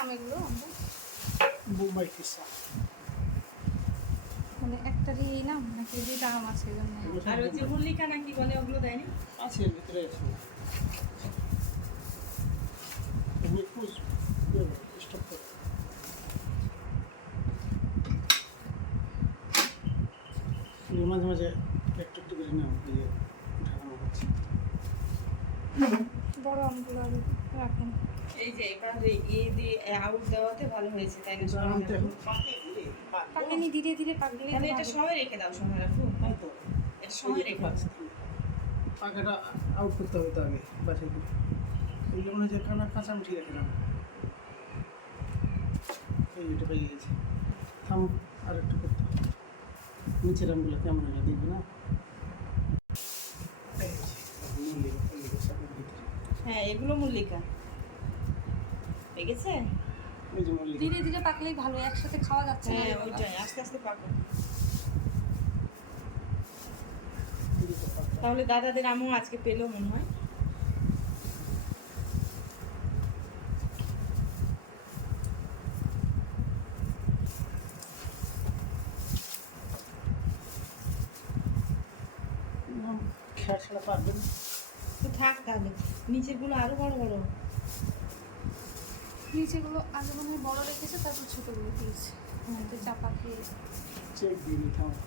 আম এগুলো আমরা বোম্বাই ফিসা মানে একটারই এই নাম নাকি দুইটা আম আছে এই জন্য আর ওই যে মল্লিকা নাকি বলে ওগুলো দেয়নি? আছে এর ভিতরে আছে এমনি খুব স্টপ করে মাঝে মাঝে একটু একটু করে না দিয়ে ঢাকানো হচ্ছে বড় আমগুলো আর রাখেন। এই যে এবার দিয়ে আউট দেওয়াতে ভালো হয়েছে, তাই না? আম তো এখন পাকে দিয়ে পাকেনি, ধীরে ধীরে পাকলে তাহলে এটা সময় রেখে দাও, সময় রাখো, তাই তো এটা সময় রেখে দাও। পাকাটা আউট করতে হবে তো আগে বাসায় দিয়ে এই যেমন যে কাঁচা উঠি রাখলাম এই এটা পেয়ে গেছে থাম আর একটু করতে হবে নিচের আমগুলো কেমন হলো দেখবি না এই যে, মল্লিকা সবের ভিতরে হ্যাঁ, এগুলো মল্লিকা পেয়ে গেছে। এই যে মল্লিকা ধীরে ধীরে পাকলেই ভালো, একসাথে খাওয়া যাচ্ছে না হ্যাঁ, এগুলো। ওইটাই আস্তে আস্তে পাকো। এই যে পাকা। তাহলে দাদাদের আমও আজকে পেলো মনে হয়। খেয়া ছাড়া পারবেন তো থাক তাহলে, নিচের গুলো আরো বড় বড়। নিচেগুলো আগে মনে হয় বড় রেখেছে, তারপর ছোটগুলো দিয়েছে। চাপা খেয়ে চেক দিয়ে নিতে হবে